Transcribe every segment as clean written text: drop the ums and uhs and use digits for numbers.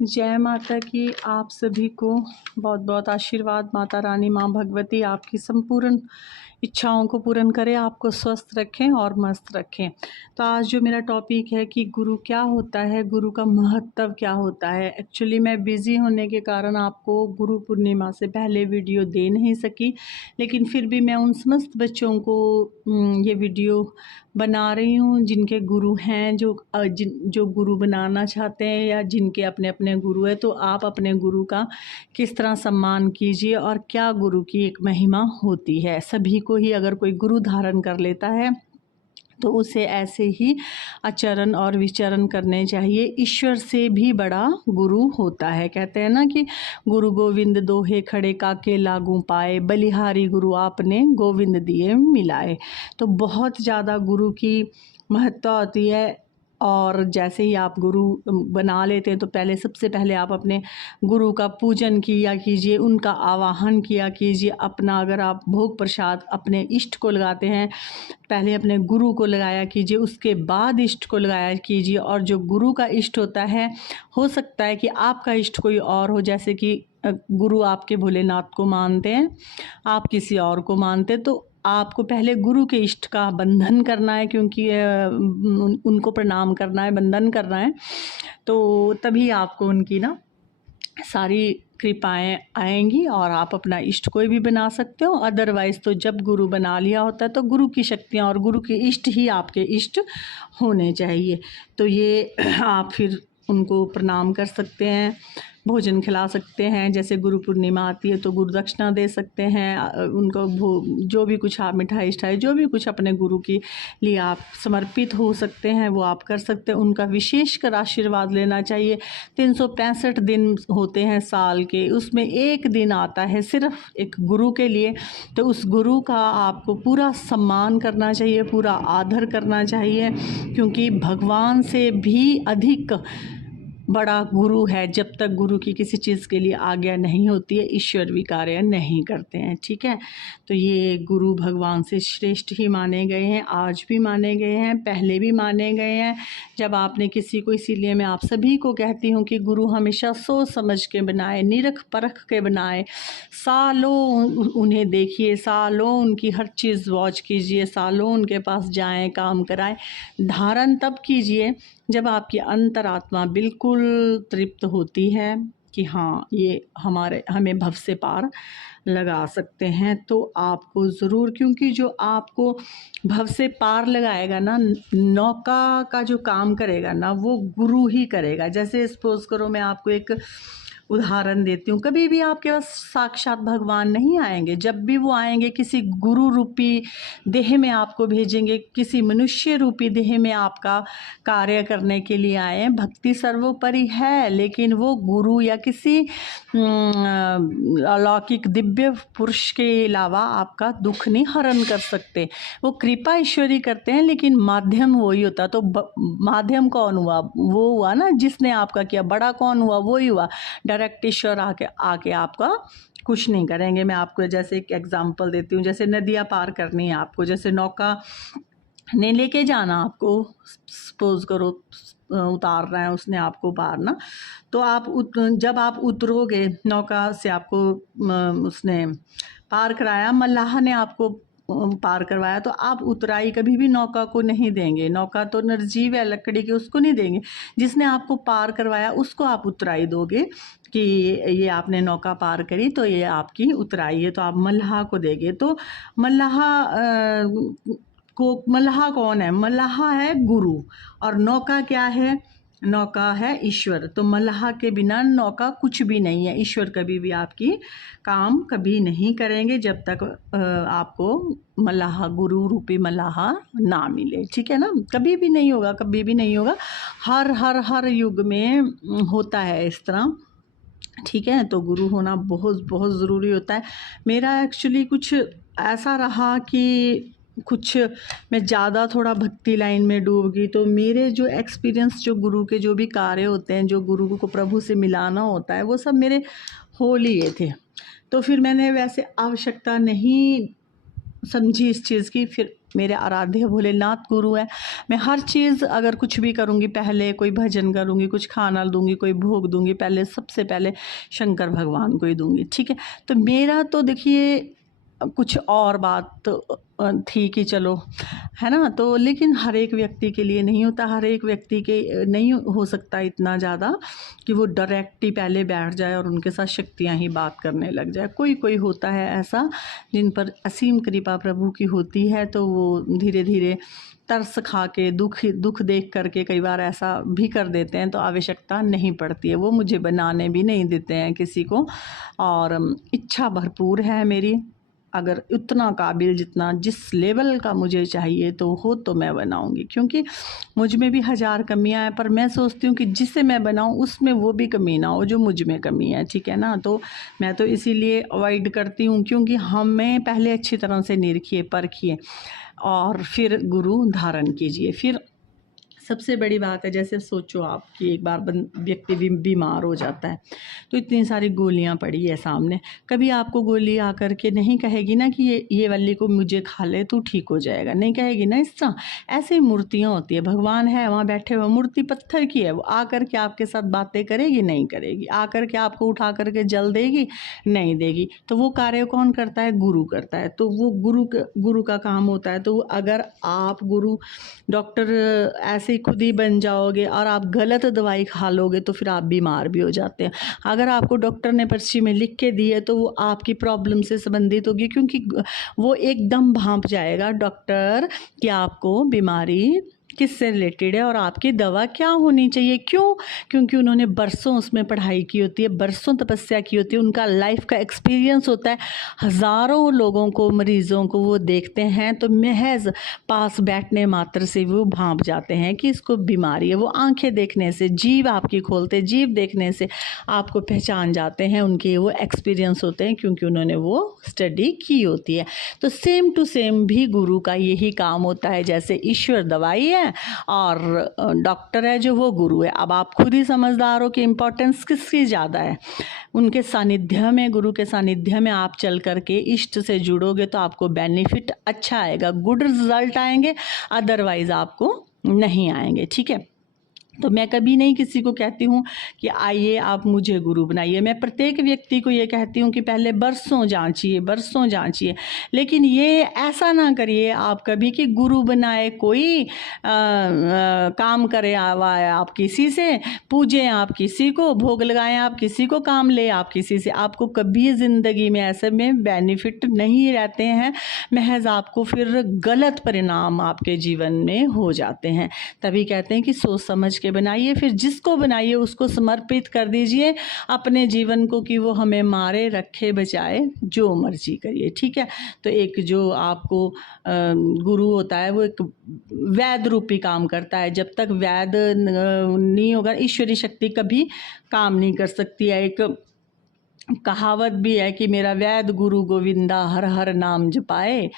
जय माता की। आप सभी को बहुत बहुत आशीर्वाद। माता रानी माँ भगवती आपकी संपूर्ण इच्छाओं को पूर्ण करे, आपको स्वस्थ रखें और मस्त रखें। तो आज जो मेरा टॉपिक है कि गुरु क्या होता है, गुरु का महत्व क्या होता है। एक्चुअली मैं बिज़ी होने के कारण आपको गुरु पूर्णिमा से पहले वीडियो दे नहीं सकी, लेकिन फिर भी मैं उन समस्त बच्चों को ये वीडियो बना रही हूँ जिनके गुरु हैं, जो गुरु बनाना चाहते हैं या जिनके अपने अपने गुरु है। तो आप अपने गुरु का किस तरह सम्मान कीजिए और क्या गुरु की एक महिमा होती है। सभी को ही अगर कोई गुरु धारण कर लेता है तो उसे ऐसे ही आचरण और विचरण करने चाहिए। ईश्वर से भी बड़ा गुरु होता है। कहते हैं ना कि गुरु गोविंद दोहे खड़े काके लागू पाए, बलिहारी गुरु आपने गोविंद दिए मिलाए। तो बहुत ज़्यादा गुरु की महत्ता होती है। और जैसे ही आप गुरु बना लेते हैं तो सबसे पहले आप अपने गुरु का पूजन किया कीजिए, उनका आवाहन किया कीजिए। अपना अगर आप भोग प्रसाद अपने इष्ट को लगाते हैं, पहले अपने गुरु को लगाया कीजिए, उसके बाद इष्ट को लगाया कीजिए। और जो गुरु का इष्ट होता है, हो सकता है कि आपका इष्ट कोई और हो, जैसे कि गुरु आपके भोलेनाथ को मानते हैं, आप किसी और को मानते हैं, तो आपको पहले गुरु के इष्ट का बंधन करना है, क्योंकि उनको प्रणाम करना है, बंधन करना है। तो तभी आपको उनकी ना सारी कृपाएं आएंगी और आप अपना इष्ट कोई भी बना सकते हो। अदरवाइज़ तो जब गुरु बना लिया होता है तो गुरु की शक्तियाँ और गुरु के इष्ट ही आपके इष्ट होने चाहिए। तो ये आप फिर उनको प्रणाम कर सकते हैं, भोजन खिला सकते हैं। जैसे गुरु पूर्णिमा आती है तो गुरु दक्षिणा दे सकते हैं उनको, जो भी कुछ आप मिठाई इष्ठाई जो भी कुछ अपने गुरु के लिए आप समर्पित हो सकते हैं वो आप कर सकते हैं। उनका विशेषकर आशीर्वाद लेना चाहिए। 365 दिन होते हैं साल के, उसमें एक दिन आता है सिर्फ एक गुरु के लिए। तो उस गुरु का आपको पूरा सम्मान करना चाहिए, पूरा आदर करना चाहिए, क्योंकि भगवान से भी अधिक बड़ा गुरु है। जब तक गुरु की किसी चीज़ के लिए आज्ञा नहीं होती है, ईश्वर भी कार्य नहीं करते हैं। ठीक है, तो ये गुरु भगवान से श्रेष्ठ ही माने गए हैं, आज भी माने गए हैं, पहले भी माने गए हैं। जब आपने किसी को, इसीलिए मैं आप सभी को कहती हूँ कि गुरु हमेशा सोच समझ के बनाए, निरख परख के बनाए। सालों उन्हें देखिए, सालों उनकी हर चीज़ वॉच कीजिए, सालों उनके पास जाएं, काम कराएं। धारण तब कीजिए जब आपकी अंतरात्मा बिल्कुल तृप्त होती है कि हाँ ये हमें भव से पार लगा सकते हैं। तो आपको ज़रूर, क्योंकि जो आपको भव से पार लगाएगा ना, नौका का जो काम करेगा ना, वो गुरु ही करेगा। जैसे सपोज करो, मैं आपको एक उदाहरण देती हूँ। कभी भी आपके पास साक्षात भगवान नहीं आएंगे, जब भी वो आएंगे किसी गुरु रूपी देह में आपको भेजेंगे, किसी मनुष्य रूपी देह में आपका कार्य करने के लिए आए हैं। भक्ति सर्वोपरि है, लेकिन वो गुरु या किसी अलौकिक दिव्य पुरुष के अलावा आपका दुख नहीं हरण कर सकते। वो कृपा ईश्वरी करते हैं, लेकिन माध्यम वही होता। तो माध्यम कौन हुआ? वो हुआ ना जिसने आपका किया। बड़ा कौन हुआ? वो ही हुआ। डायरेक्ट ईश्वर आके आपका कुछ नहीं करेंगे। मैं आपको जैसे एक एग्जांपल देती हूँ। जैसे नदियाँ पार करनी है आपको, जैसे नौका ने लेके जाना आपको, सपोज करो उतारना है उसने आपको पार ना, तो आप जब आप उतरोगे नौका से, आपको उसने पार कराया, मल्लाह ने आपको पार करवाया, तो आप उतराई कभी भी नौका को नहीं देंगे। नौका तो निर्जीव है, लकड़ी की, उसको नहीं देंगे। जिसने आपको पार करवाया उसको आप उतराई दोगे कि ये आपने नौका पार करी तो ये आपकी उतराई है, तो आप मल्लाह को देंगे। तो मल्लाह कौन है? मल्लाह है गुरु, और नौका क्या है? नौका है ईश्वर। तो मल्लाह के बिना नौका कुछ भी नहीं है। ईश्वर कभी भी आपकी काम कभी नहीं करेंगे जब तक आपको मल्लाह, गुरु रूपी मल्लाह ना मिले। ठीक है ना? कभी भी नहीं होगा, कभी भी नहीं होगा। हर युग में होता है इस तरह। ठीक है, तो गुरु होना बहुत बहुत ज़रूरी होता है। मेरा एक्चुअली कुछ ऐसा रहा कि कुछ मैं ज़्यादा थोड़ा भक्ति लाइन में डूब गई, तो मेरे जो एक्सपीरियंस, जो गुरु के जो भी कार्य होते हैं, जो गुरु को प्रभु से मिलाना होता है, वो सब मेरे हो लिए थे। तो फिर मैंने वैसे आवश्यकता नहीं समझी इस चीज़ की, फिर मेरे आराध्य भोलेनाथ गुरु है। मैं हर चीज़ अगर कुछ भी करूँगी, पहले कोई भजन करूँगी, कुछ खाना दूँगी, कोई भोग दूँगी, पहले सबसे पहले शंकर भगवान को ही दूँगी, ठीक है। तो मेरा तो देखिए कुछ और बात थी कि चलो, है ना, तो लेकिन हर एक व्यक्ति के लिए नहीं होता, हर एक व्यक्ति के नहीं हो सकता इतना ज़्यादा कि वो डायरेक्ट ही पहले बैठ जाए और उनके साथ शक्तियाँ ही बात करने लग जाए। कोई कोई होता है ऐसा जिन पर असीम कृपा प्रभु की होती है, तो वो धीरे धीरे तरस खा के दुख देख करके कई बार ऐसा भी कर देते हैं, तो आवश्यकता नहीं पड़ती है, वो मुझे बनाने भी नहीं देते हैं किसी को। और इच्छा भरपूर है मेरी, अगर उतना काबिल जितना जिस लेवल का मुझे चाहिए तो हो तो मैं बनाऊंगी, क्योंकि मुझ में भी हज़ार कमियां हैं, पर मैं सोचती हूँ कि जिसे मैं बनाऊं उसमें वो भी कमी ना हो जो मुझ में कमी है, ठीक है ना। तो मैं तो इसीलिए अवॉइड करती हूँ, क्योंकि हमें पहले अच्छी तरह से निरखिए, परखिए और फिर गुरु धारण कीजिए। फिर सबसे बड़ी बात है, जैसे सोचो आप कि एक बार व्यक्ति बीमार हो जाता है, तो इतनी सारी गोलियां पड़ी है सामने, कभी आपको गोली आकर के नहीं कहेगी ना कि ये वाली को मुझे खा ले तू ठीक हो जाएगा, नहीं कहेगी ना। इस तरह ऐसे ही मूर्तियाँ होती है, भगवान है वहाँ बैठे हुए, मूर्ति पत्थर की है, वो आकर के आपके साथ बातें करेगी नहीं करेगी, आकर के आपको उठा करके जल देगी नहीं देगी। तो वो कार्य कौन करता है? गुरु करता है। तो वो गुरु का काम होता है। तो अगर आप गुरु डॉक्टर ऐसे खुद ही बन जाओगे और आप गलत दवाई खा लोगे तो फिर आप बीमार भी हो जाते हैं। अगर आपको डॉक्टर ने पर्ची में लिख के दी है तो वो आपकी प्रॉब्लम से संबंधित होगी, क्योंकि वो एकदम भांप जाएगा डॉक्टर कि आपको बीमारी किससे रिलेटेड है और आपकी दवा क्या होनी चाहिए। क्यों? क्योंकि उन्होंने बरसों उसमें पढ़ाई की होती है, बरसों तपस्या की होती है, उनका लाइफ का एक्सपीरियंस होता है, हज़ारों लोगों को, मरीज़ों को वो देखते हैं, तो महज पास बैठने मात्र से वो भांप जाते हैं कि इसको बीमारी है। वो आंखें देखने से, जीभ आपकी खोलते, जीभ देखने से आपको पहचान जाते हैं, उनके वो एक्सपीरियंस होते हैं, क्योंकि उन्होंने वो स्टडी की होती है। तो सेम टू सेम भी गुरु का यही काम होता है, जैसे ईश्वर दवाई है और डॉक्टर है जो वो गुरु है। अब आप खुद ही समझदार हो कि इम्पोर्टेंस किसकी ज़्यादा है। उनके सानिध्य में, गुरु के सानिध्य में आप चल करके इष्ट से जुड़ोगे तो आपको बेनिफिट अच्छा आएगा, गुड रिजल्ट आएंगे, अदरवाइज आपको नहीं आएंगे, ठीक है। तो मैं कभी नहीं किसी को कहती हूँ कि आइए आप मुझे गुरु बनाइए। मैं प्रत्येक व्यक्ति को ये कहती हूँ कि पहले बरसों जांचिए, बरसों जांचिए, लेकिन ये ऐसा ना करिए आप कभी कि गुरु बनाए कोई, काम करे आप किसी से, पूजें आप किसी को, भोग लगाएं आप किसी को, काम ले आप किसी से। आपको कभी ज़िंदगी में ऐसे में बेनिफिट नहीं रहते हैं, महज आपको फिर गलत परिणाम आपके जीवन में हो जाते हैं। तभी कहते हैं कि सोच समझ के बनाइए, फिर जिसको बनाइए उसको समर्पित कर दीजिए अपने जीवन को कि वो हमें मारे, रखे, बचाए, जो मर्जी करिए, ठीक है। तो एक जो आपको गुरु होता है वो एक वैद रूपी काम करता है। जब तक वैद नहीं होगा, ईश्वरी शक्ति कभी काम नहीं कर सकती है। एक कहावत भी है कि मेरा वैद गुरु गोविंदा हर हर नाम जपाए,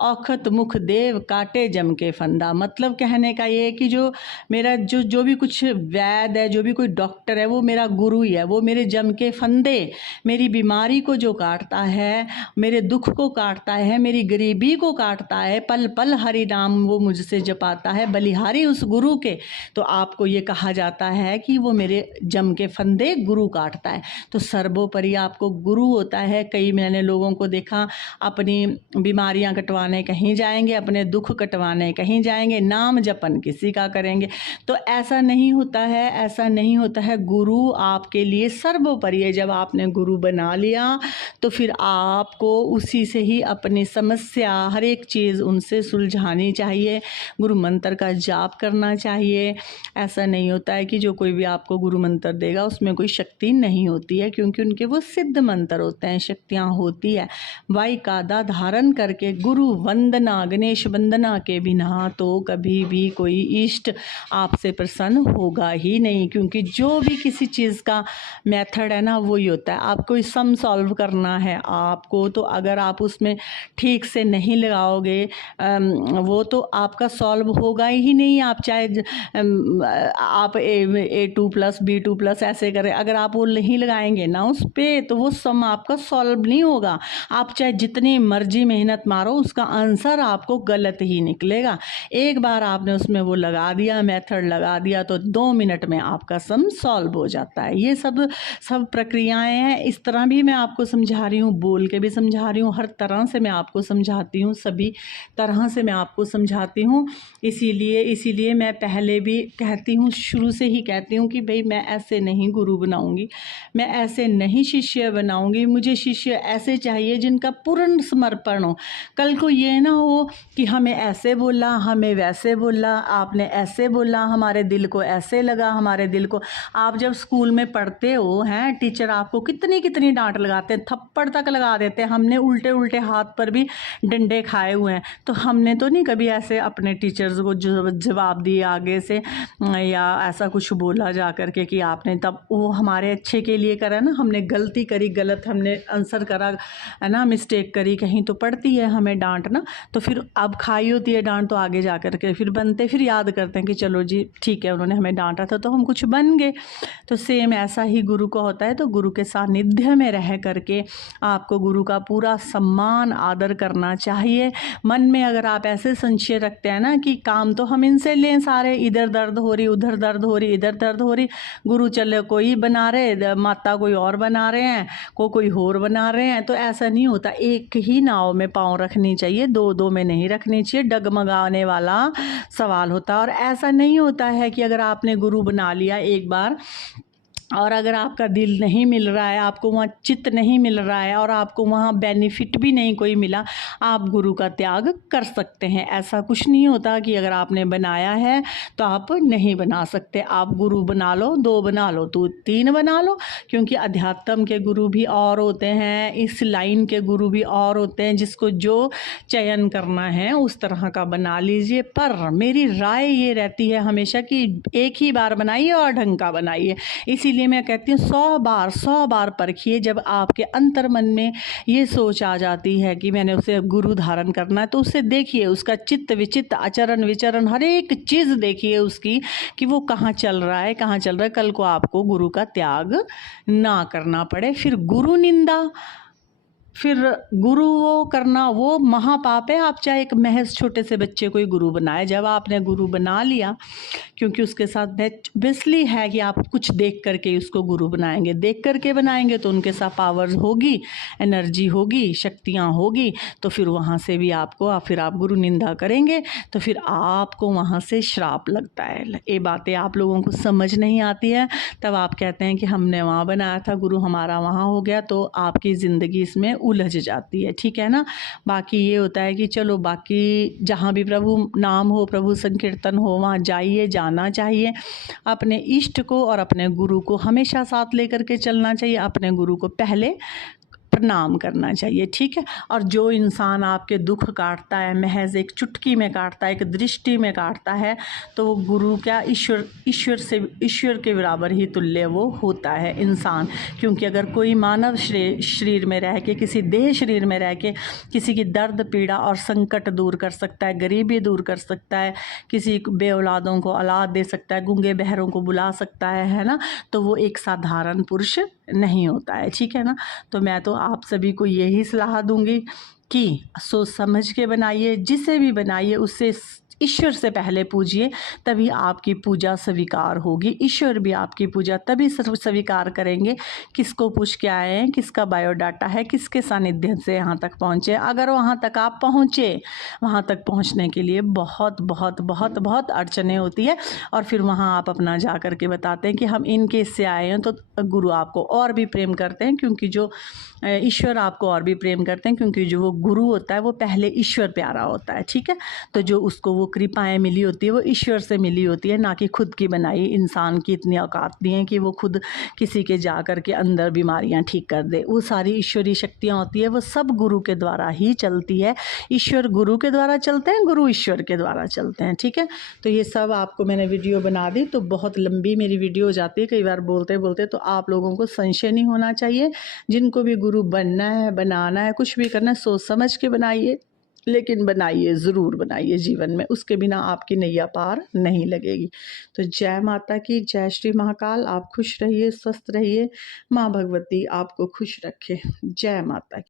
औखत मुख देव काटे जम के फंदा। मतलब कहने का ये है कि जो मेरा जो भी कुछ वैद है, जो भी कोई डॉक्टर है, वो मेरा गुरु ही है। वो मेरे जम के फंदे, मेरी बीमारी को जो काटता है, मेरे दुख को काटता है, मेरी गरीबी को काटता है, पल पल हरि नाम वो मुझसे जपाता है, बलिहारी उस गुरु के। तो आपको ये कहा जाता है कि वो मेरे जम के फंदे गुरु काटता है। तो सर्वोपरि आपको गुरु होता है। कई मैंने लोगों को देखा अपनी बीमारियां कटवाने कहीं जाएंगे, अपने दुख कटवाने कहीं जाएंगे, नाम जपन किसी का करेंगे। तो ऐसा नहीं होता है, ऐसा नहीं होता है। गुरु आपके लिए सर्वोपरि है। जब आपने गुरु बना लिया तो फिर आपको उसी से ही अपनी समस्या, हर एक चीज़ उनसे सुलझानी चाहिए, गुरु मंत्र का जाप करना चाहिए। ऐसा नहीं होता है कि जो कोई भी आपको गुरु मंत्र देगा उसमें कोई शक्ति नहीं होती है, क्योंकि उनके वो सिद्ध मंत्र होते हैं, शक्तियाँ होती है। वाई कादा धारण करके गुरु वंदना, गणेश वंदना के बिना तो कभी भी कोई इष्ट आपसे प्रसन्न होगा ही नहीं, क्योंकि जो भी किसी चीज़ का मेथड है ना वही होता है। आपको सम सॉल्व करना है आपको, तो अगर आप उसमें ठीक से नहीं लगाओगे वो तो आपका सॉल्व होगा ही नहीं। आप चाहे आप A2+ B2+ ऐसे करें, अगर आप वो नहीं लगाएंगे ना उस पर, तो वो सम आपका सॉल्व नहीं होगा। आप चाहे जितनी मर्जी मेहनत मारो, उसका आंसर आपको गलत ही निकलेगा। एक बार आपने उसमें वो लगा दिया, मेथड लगा दिया, तो 2 मिनट में आपका सम सॉल्व हो जाता है। ये सब प्रक्रियाएं हैं। इस तरह भी मैं आपको समझा रही हूँ, बोल के भी समझा रही हूँ, हर तरह से मैं आपको समझाती हूँ, सभी तरह से मैं आपको समझाती हूँ। इसीलिए मैं पहले भी कहती हूँ, शुरू से ही कहती हूँ कि भाई मैं ऐसे नहीं गुरु बनाऊंगी, मैं ऐसे नहीं शिष्य बनाऊंगी। मुझे शिष्य ऐसे चाहिए जिनका पूर्ण समर्पण हो। कल को ये ना हो कि हमें ऐसे बोला, हमें वैसे बोला, आपने ऐसे बोला, हमारे दिल को ऐसे लगा, हमारे दिल को। आप जब स्कूल में पढ़ते हो हैं, टीचर आपको कितनी कितनी डांट लगाते हैं, थप्पड़ तक लगा देते हैं। हमने उल्टे उल्टे हाथ पर भी डंडे खाए हुए हैं। तो हमने तो नहीं कभी ऐसे अपने टीचर्स को जवाब दिए आगे से, या ऐसा कुछ बोला जा करके कि आपने, तब वो हमारे अच्छे के लिए करा ना। हमने गलती करी, गलत हमने आंसर करा है ना, मिस्टेक करी, कहीं तो पड़ती है हमें डांट ना। तो फिर अब खाई होती है डांट, तो आगे जा करके फिर बनते, फिर याद करते हैं कि चलो जी ठीक है, उन्होंने हमें डांटा था तो हम कुछ बन गए। तो सेम ऐसा ही गुरु को होता है। तो गुरु के सानिध्य में रह करके आपको गुरु का पूरा सम्मान आदर करना चाहिए। मन में अगर आप ऐसे संशय रखते हैं ना कि काम तो हम इनसे लें सारे, इधर दर्द हो रही, उधर दर्द हो रही, इधर दर्द हो रही, गुरु चले कोई बना रहे, माता कोई और बना रहे हैं, कोई और बना रहे हैं, तो ऐसा नहीं होता। एक ही नाव में पाँव रखनी चाहिए, दो दो में नहीं रखनी चाहिए। डगमगाने वाला सवाल होता है। और ऐसा नहीं होता है कि अगर आपने गुरु बना लिया एक बार और अगर आपका दिल नहीं मिल रहा है, आपको वहाँ चित्त नहीं मिल रहा है और आपको वहाँ बेनिफिट भी नहीं कोई मिला, आप गुरु का त्याग कर सकते हैं। ऐसा कुछ नहीं होता कि अगर आपने बनाया है तो आप नहीं बना सकते। आप गुरु बना लो, 2 बना लो, तो 3 बना लो, क्योंकि अध्यात्म के गुरु भी और होते हैं, इस लाइन के गुरु भी और होते हैं। जिसको जो चयन करना है उस तरह का बना लीजिए। पर मेरी राय ये रहती है हमेशा कि एक ही बार बनाइए और ढंग का बनाइए। इसीलिए मैं कहती हूँ 100 बार परखिए। जब आपके अंतर मन में ये सोच आ जाती है कि मैंने उसे गुरु धारण करना है, तो उसे देखिए, उसका चित्त विचित्त, आचरण विचरण, हर एक चीज़ देखिए उसकी कि वो कहाँ चल रहा है, कहाँ चल रहा है। कल को आपको गुरु का त्याग ना करना पड़े। फिर गुरु निंदा, फिर गुरु वो करना, वो महापाप है। आप चाहे एक महज छोटे से बच्चे को ही गुरु बनाए, जब आपने गुरु बना लिया, क्योंकि उसके साथ बेसली है कि आप कुछ देख करके उसको गुरु बनाएंगे। देख करके बनाएंगे तो उनके साथ पावर्स होगी, एनर्जी होगी, शक्तियाँ होगी। तो फिर वहाँ से भी आपको, फिर आप गुरु निंदा करेंगे तो फिर आपको वहाँ से श्राप लगता है। ये बातें आप लोगों को समझ नहीं आती है, तब आप कहते हैं कि हमने वहाँ बनाया था गुरु, हमारा वहाँ हो गया, तो आपकी ज़िंदगी इसमें उलझ जाती है। ठीक है ना। बाकी ये होता है कि चलो, बाकी जहाँ भी प्रभु नाम हो, प्रभु संकीर्तन हो, वहाँ जाइए, जाना चाहिए। अपने इष्ट को और अपने गुरु को हमेशा साथ लेकर के चलना चाहिए। अपने गुरु को पहले प्रणाम करना चाहिए। ठीक है। और जो इंसान आपके दुख काटता है, महज एक चुटकी में काटता है, एक दृष्टि में काटता है, तो वो गुरु क्या, ईश्वर के बराबर ही तुल्य वो होता है इंसान। क्योंकि अगर कोई मानव शरीर में रह के, किसी देह शरीर में रह के किसी की दर्द पीड़ा और संकट दूर कर सकता है, गरीबी दूर कर सकता है, किसी बे औलादों को औलाद दे सकता है, गूंगे बहरों को बुला सकता है ना, तो वो एक साधारण पुरुष नहीं होता है। ठीक है ना। तो मैं तो आप सभी को यही सलाह दूंगी कि सोच समझ के बनाइए, जिसे भी बनाइए उससे ईश्वर से पहले पूजिए, तभी आपकी पूजा स्वीकार होगी। ईश्वर भी आपकी पूजा तभी स्वीकार करेंगे किसको पूछ के आए हैं, किसका बायोडाटा है, किसके सानिध्य से यहाँ तक पहुँचे। अगर वहाँ तक आप पहुँचे, वहाँ तक पहुँचने के लिए बहुत बहुत बहुत बहुत अड़चने होती है। और फिर वहाँ आप अपना जा कर के बताते हैं कि हम इन केस से आए हैं, तो गुरु आपको और भी प्रेम करते हैं, क्योंकि जो ईश्वर आपको और भी प्रेम करते हैं, क्योंकि जो वो गुरु होता है वो पहले ईश्वर प्यारा होता है। ठीक है। तो जो उसको वो कृपाएं मिली होती है वो ईश्वर से मिली होती है, ना कि खुद की बनाई। इंसान की इतनी औकात नहीं है कि वो खुद किसी के जा कर के अंदर बीमारियां ठीक कर दे। वो सारी ईश्वरी शक्तियां होती है, वो सब गुरु के द्वारा ही चलती है। ईश्वर गुरु के द्वारा चलते हैं, गुरु ईश्वर के द्वारा चलते हैं। ठीक है। तो ये सब आपको मैंने वीडियो बना दी, तो बहुत लंबी मेरी वीडियो हो जाती है कई बार बोलते बोलते, तो आप लोगों को संशय नहीं होना चाहिए। जिनको भी गुरु बनना है, बनाना है, कुछ भी करना है, सोच समझ के बनाइए, लेकिन बनाइए, ज़रूर बनाइए जीवन में। उसके बिना आपकी नैया पार नहीं लगेगी। तो जय माता की, जय श्री महाकाल। आप खुश रहिए, स्वस्थ रहिए, माँ भगवती आपको खुश रखे। जय माता की।